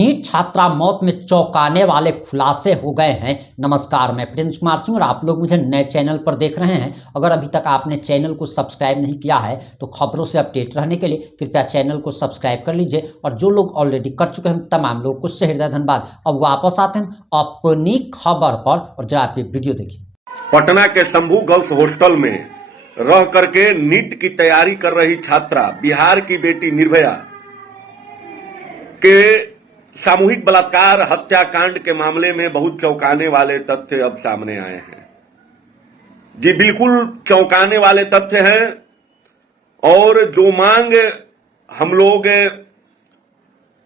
NEET छात्रा मौत में चौंकाने वाले खुलासे हो गए हैं। नमस्कार, मैं प्रिंस कुमार सिंह और आप लोग मुझे नए चैनल पर देख रहे हैं। अगर अभी तक आपने चैनल को सब्सक्राइब नहीं किया है तो खबरों से अपडेट रहने के लिए कृपया चैनल को सब्सक्राइब कर लीजिए। और जो लोग ऑलरेडी कर चुके हैं तमाम लोगों को उससे हृदय धन्यवाद। अब वापस आते हैं अपनी खबर पर और जरा आप ये वीडियो देखिए। पटना के शंभू गर्ल्स हॉस्टल में रह करके नीट की तैयारी कर रही छात्रा बिहार की बेटी निर्भया के सामूहिक बलात्कार हत्याकांड के मामले में बहुत चौंकाने वाले तथ्य अब सामने आए हैं। जी बिल्कुल चौंकाने वाले तथ्य हैं। और जो मांग हम लोग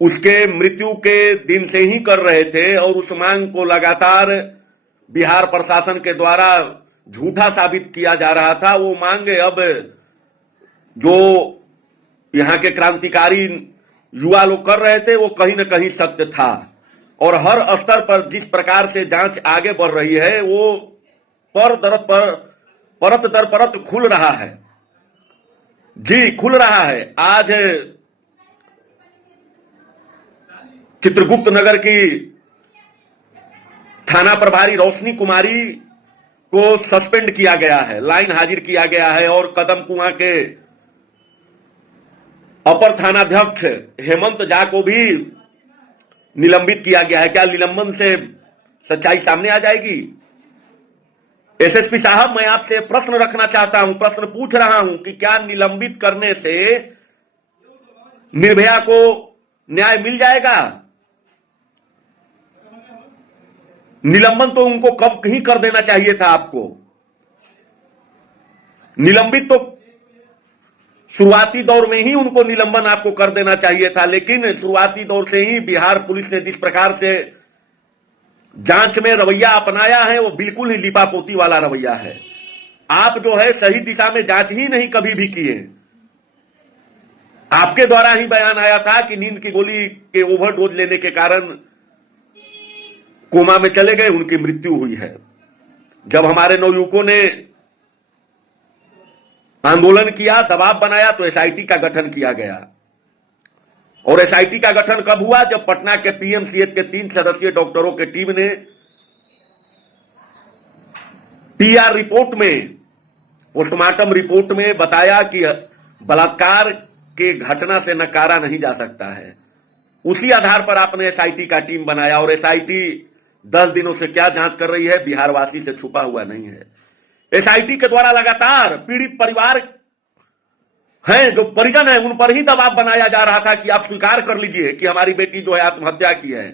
उसके मृत्यु के दिन से ही कर रहे थे और उस मांग को लगातार बिहार प्रशासन के द्वारा झूठा साबित किया जा रहा था, वो मांग अब जो यहाँ के क्रांतिकारी युवा लोग कर रहे थे वो कहीं न कहीं सत्य था। और हर स्तर पर जिस प्रकार से जांच आगे बढ़ रही है वो परत दर परत खुल रहा है। जी खुल रहा है। आज चित्रगुप्त नगर की थाना प्रभारी रोशनी कुमारी को सस्पेंड किया गया है, लाइन हाजिर किया गया है। और कदम कुआं के अपर थानाध्यक्ष हेमंत झा को भी निलंबित किया गया है। क्या निलंबन से सच्चाई सामने आ जाएगी? एसएसपी साहब, मैं आपसे प्रश्न रखना चाहता हूं, प्रश्न पूछ रहा हूं कि क्या निलंबित करने से निर्भया को न्याय मिल जाएगा? निलंबन तो उनको कब ही कर देना चाहिए था आपको। निलंबित तो शुरुआती दौर में ही उनको निलंबन आपको कर देना चाहिए था। लेकिन शुरुआती दौर से ही बिहार पुलिस ने जिस प्रकार से जांच में रवैया अपनाया है वो बिल्कुल ही लिपापोती वाला रवैया है। आप जो है सही दिशा में जांच ही नहीं कभी भी किए। आपके द्वारा ही बयान आया था कि नींद की गोली के ओवरडोज लेने के कारण कोमा में चले गए, उनकी मृत्यु हुई है। जब हमारे नवयुवकों ने आंदोलन किया, दबाव बनाया तो एसआईटी का गठन किया गया। और एसआईटी का गठन कब हुआ? जब पटना के पीएमसीएच के 3 सदस्यीय डॉक्टरों की टीम ने पीआर रिपोर्ट में, पोस्टमार्टम रिपोर्ट में बताया कि बलात्कार के घटना से नकारा नहीं जा सकता है। उसी आधार पर आपने एसआईटी का टीम बनाया। और एसआईटी 10 दिनों से क्या जांच कर रही है, बिहारवासी से छुपा हुआ नहीं है। एसआईटी के द्वारा लगातार पीड़ित परिवार हैं, जो परिजन हैं, उन पर ही दबाव बनाया जा रहा था कि आप स्वीकार कर लीजिए कि हमारी बेटी जो है आत्महत्या की है।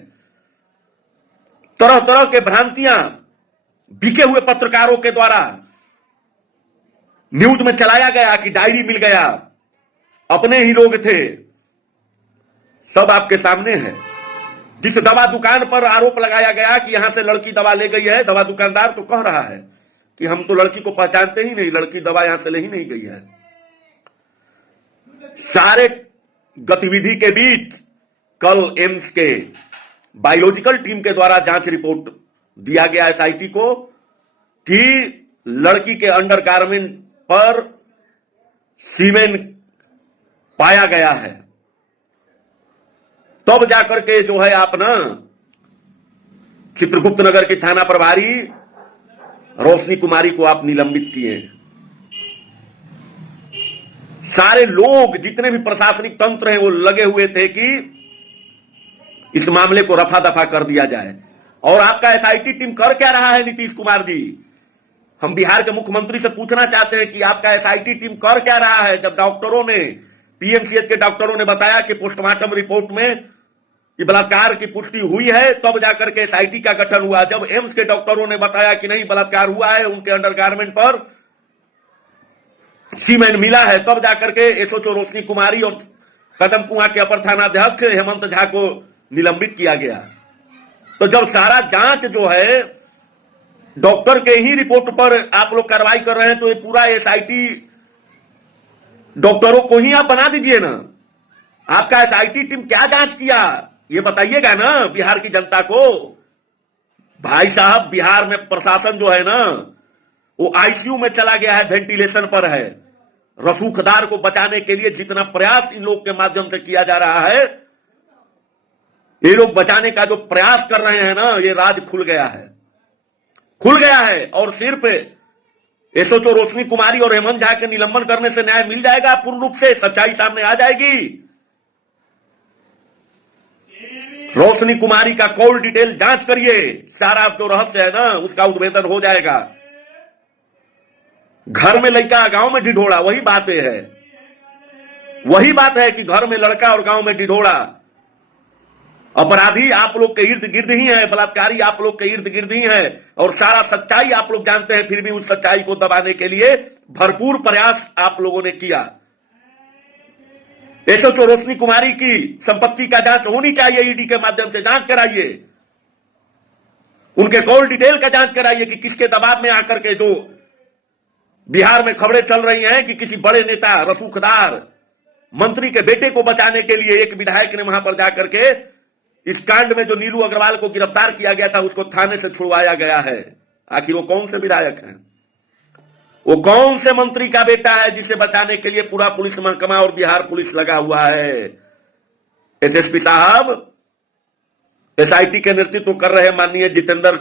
तरह तरह के भ्रांतियां बिके हुए पत्रकारों के द्वारा न्यूज में चलाया गया कि डायरी मिल गया, अपने ही लोग थे। सब आपके सामने है। जिस दवा दुकान पर आरोप लगाया गया कि यहां से लड़की दवा ले गई है, दवा दुकानदार तो कह रहा है कि हम तो लड़की को पहचानते ही नहीं, लड़की दवा यहां से ले ही नहीं गई है। सारे गतिविधि के बीच कल एम्स के बायोलॉजिकल टीम के द्वारा जांच रिपोर्ट दिया गया एसआईटी को कि लड़की के अंडरगारमेंट पर सीमेन पाया गया है। तब जाकर के जो है आप ना चित्रगुप्त नगर की थाना प्रभारी रोशनी कुमारी को आप निलंबित किए। सारे लोग जितने भी प्रशासनिक तंत्र हैं वो लगे हुए थे कि इस मामले को रफा दफा कर दिया जाए। और आपका एसआईटी टीम कर क्या रहा है नीतीश कुमार जी? हम बिहार के मुख्यमंत्री से पूछना चाहते हैं कि आपका एसआईटी टीम कर क्या रहा है? जब डॉक्टरों ने, पीएमसीएच के डॉक्टरों ने बताया कि पोस्टमार्टम रिपोर्ट में कि बलात्कार की पुष्टि हुई है, तब जाकर के एसआईटी का गठन हुआ। जब एम्स के डॉक्टरों ने बताया कि नहीं बलात्कार हुआ है, उनके अंडरगारमेंट पर सीमेन मिला है, तब जाकर के एसओचओ रोशनी कुमारी और कदम कुआं के अपर थानाध्यक्ष हेमंत झा को निलंबित किया गया। तो जब सारा जांच जो है डॉक्टर के ही रिपोर्ट पर आप लोग कार्रवाई कर रहे हैं तो ये पूरा एसआईटी डॉक्टरों को ही आप बना दीजिए ना। आपका एसआईटी टीम क्या जांच किया ये बताइएगा ना बिहार की जनता को। भाई साहब, बिहार में प्रशासन जो है ना वो आईसीयू में चला गया है, वेंटिलेशन पर है। रसूखदार को बचाने के लिए जितना प्रयास इन लोग के माध्यम से किया जा रहा है ये लोग बचाने का जो प्रयास कर रहे हैं ना, ये राज खुल गया है। और सिर्फ एसओचओ रोशनी कुमारी और हेमंत झा के निलंबन करने से न्याय मिल जाएगा, पूर्ण रूप से सच्चाई सामने आ जाएगी। रोशनी कुमारी का कॉल डिटेल जांच करिए, सारा जो रहस्य है ना उसका उद्भेदन हो जाएगा। घर में लड़का गांव में ढिढोरा, वही बात है कि घर में लड़का और गांव में ढिढोरा। अपराधी आप लोग के इर्द गिर्द ही है, बलात्कारी आप लोग के इर्द गिर्द ही है, और सारा सच्चाई आप लोग जानते हैं, फिर भी उस सच्चाई को दबाने के लिए भरपूर प्रयास आप लोगों ने किया। एसओचओ रोशनी कुमारी की संपत्ति का जांच होनी चाहिए, ईडी के माध्यम से जांच कराइए, उनके कॉल डिटेल का जांच कराइए कि किसके दबाव में आकर के जो बिहार में खबरें चल रही हैं कि किसी बड़े नेता रसूखदार मंत्री के बेटे को बचाने के लिए एक विधायक ने वहां पर जाकर के इस कांड में जो नीलू अग्रवाल को गिरफ्तार किया गया था उसको थाने से छुड़वाया गया है। आखिर वो कौन से विधायक हैं, वो कौन से मंत्री का बेटा है जिसे बचाने के लिए पूरा पुलिस महकमा और बिहार पुलिस लगा हुआ है। एसएसपी साहब, एसआईटी के नेतृत्व कर रहे माननीय जितेंद्र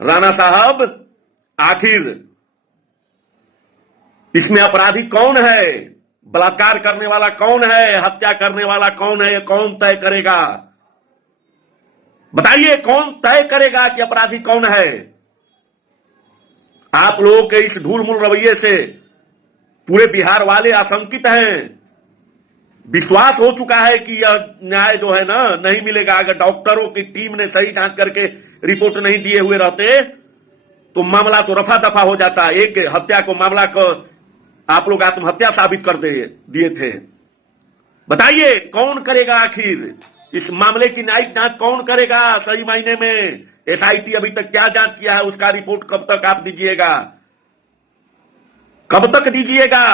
राणा साहब, आखिर इसमें अपराधी कौन है, बलात्कार करने वाला कौन है, हत्या करने वाला कौन है, ये कौन तय करेगा? बताइए, कौन तय करेगा कि अपराधी कौन है? आप लोगों के इस धूलमूल रवैये से पूरे बिहार वाले आशंकित हैं। विश्वास हो चुका है कि यह न्याय जो है ना नहीं मिलेगा। अगर डॉक्टरों की टीम ने सही जांच करके रिपोर्ट नहीं दिए हुए रहते तो मामला तो रफा दफा हो जाता। एक हत्या को मामला को आप लोग आत्महत्या साबित कर दिए थे। बताइए, कौन करेगा आखिर इस मामले की न्यायिक जांच? कौन करेगा सही मायने में? एसआईटी अभी तक क्या जांच किया है, उसका रिपोर्ट कब तक आप दीजिएगा, कब तक दीजिएगा?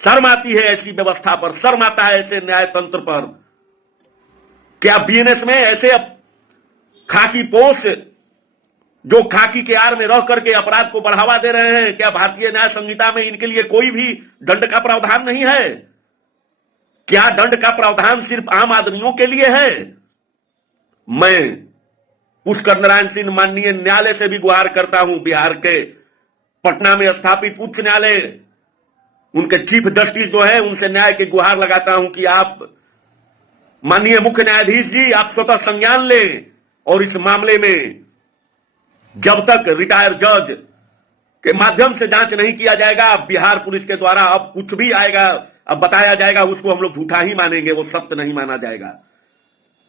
शर्म आती है ऐसी व्यवस्था पर, शर्म आता है ऐसे न्याय तंत्र पर। क्या बीएनएस में ऐसे खाकी पोष जो खाकी के आड़ में रह करके अपराध को बढ़ावा दे रहे हैं, क्या भारतीय न्याय संहिता में इनके लिए कोई भी दंड का प्रावधान नहीं है? क्या दंड का प्रावधान सिर्फ आम आदमियों के लिए है? मैं पुष्कर नारायण सिंह माननीय न्यायालय से भी गुहार करता हूं, बिहार के पटना में स्थापित उच्च न्यायालय, उनके चीफ जस्टिस जो है उनसे न्याय की गुहार लगाता हूं कि आप माननीय मुख्य न्यायाधीश जी, आप स्वतः संज्ञान लें और इस मामले में जब तक रिटायर जज के माध्यम से जांच नहीं किया जाएगा, बिहार पुलिस के द्वारा अब कुछ भी आएगा, अब बताया जाएगा, उसको हम लोग झूठा ही मानेंगे, वो सत्य नहीं माना जाएगा,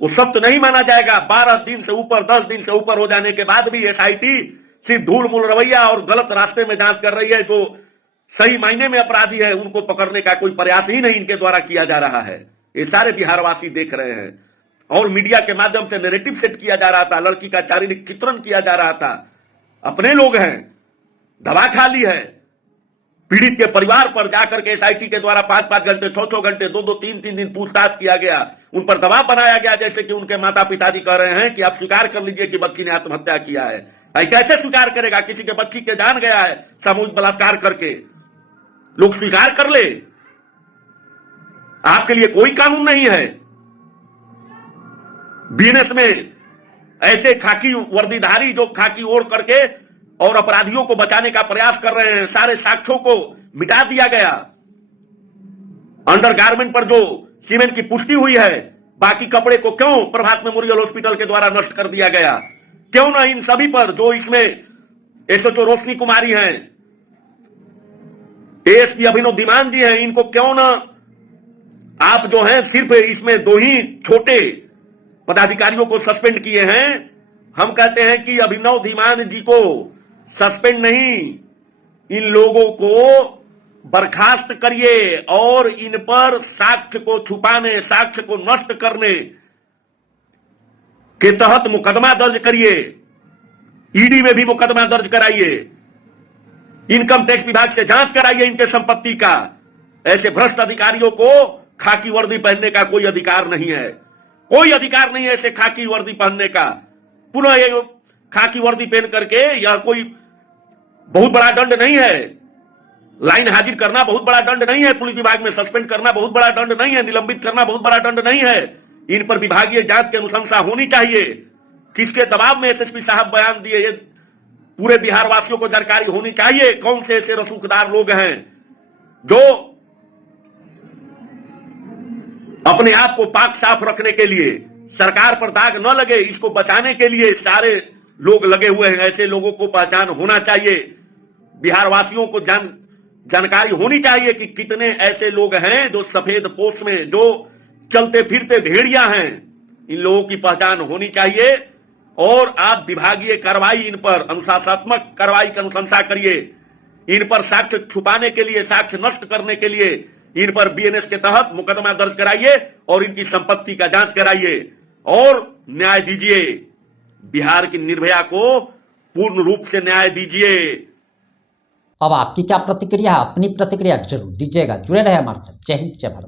वो सत्य नहीं माना जाएगा। 12 दिन से ऊपर, 10 दिन से ऊपर हो जाने के बाद भी एसआईटी सिर्फ धूल मूल रवैया और गलत रास्ते में जांच कर रही है। जो सही मायने में अपराधी है उनको पकड़ने का कोई प्रयास ही नहीं इनके द्वारा किया जा रहा है। ये सारे बिहारवासी देख रहे हैं और मीडिया के माध्यम से नैरेटिव सेट किया जा रहा था, लड़की का शारीरिक चित्रण किया जा रहा था। अपने लोग हैं, दवा खा ली है, पीड़ित के परिवार पर जाकर के एसआईटी के द्वारा 5-5 घंटे, 6-6 घंटे, 2-2, 3-3 दिन पूछताछ किया गया, उन पर दबाव बनाया गया, जैसे कि उनके माता पिताजी कह रहे हैं कि आप स्वीकार कर लीजिए कि बच्ची ने आत्महत्या किया है। कैसे स्वीकार करेगा? किसी के बच्ची के जान गया है सामूहिक बलात्कार करके, लोग स्वीकार कर ले? आपके लिए कोई कानून नहीं है। बीएनएस में ऐसे खाकी वर्दीधारी जो खाकी ओढ़ करके और अपराधियों को बचाने का प्रयास कर रहे हैं, सारे साक्ष्यों को मिटा दिया गया। अंडरगारमेंट पर जो सीमेंट की पुष्टि हुई है, बाकी कपड़े को क्यों प्रभात मेमोरियल हॉस्पिटल के द्वारा नष्ट कर दिया गया? क्यों ना इन सभी पर, जो इसमें एसओचओ रोशनी कुमारी हैं, एएसपी अभिनव धीमान जी हैं, इनको क्यों ना आप जो हैं सिर्फ इसमें 2 ही छोटे पदाधिकारियों को सस्पेंड किए हैं। हम कहते हैं कि अभिनव धीमान जी को सस्पेंड नहीं, इन लोगों को बर्खास्त करिए और इन पर साक्ष्य को छुपाने, साक्ष्य को नष्ट करने के तहत मुकदमा दर्ज करिए। ईडी में भी मुकदमा दर्ज कराइए, इनकम टैक्स विभाग से जांच कराइए इनके संपत्ति का। ऐसे भ्रष्ट अधिकारियों को खाकी वर्दी पहनने का कोई अधिकार नहीं है, कोई अधिकार नहीं है ऐसे खाकी वर्दी पहनने का। पुनः ये खाकी वर्दी पहन करके यह कोई बहुत बड़ा दंड नहीं है, लाइन हाजिर करना बहुत बड़ा दंड नहीं है, पुलिस विभाग में सस्पेंड करना बहुत बड़ा दंड नहीं है, निलंबित करना बहुत बड़ा दंड नहीं है। इन पर विभागीय जांच की अनुशंसा होनी चाहिए। किसके दबाव में एसएसपी साहब बयान दिए, ये पूरे बिहार वासियों को जानकारी होनी चाहिए। कौन से ऐसे रसूखदार लोग हैं जो अपने आप को पाक साफ रखने के लिए, सरकार पर दाग न लगे इसको बचाने के लिए सारे लोग लगे हुए हैं। ऐसे लोगों को पहचान होना चाहिए। बिहार वासियों को जानकारी होनी चाहिए कि कितने ऐसे लोग हैं जो सफेद पोश में, जो चलते फिरते भेड़िया हैं। इन लोगों की पहचान होनी चाहिए और आप विभागीय कार्रवाई, इन पर अनुशासनात्मक कार्रवाई की अनुशंसा करिए। इन पर साक्ष्य छुपाने के लिए, साक्ष्य नष्ट करने के लिए इन पर बीएनएस के तहत मुकदमा दर्ज कराइए और इनकी संपत्ति का जांच कराइए और न्याय दीजिए। बिहार की निर्भया को पूर्ण रूप से न्याय दीजिए। अब आपकी क्या प्रतिक्रिया है? अपनी प्रतिक्रिया जरूर दीजिएगा। जुड़े रहे हमारे साथ। जय हिंद, जय भारत।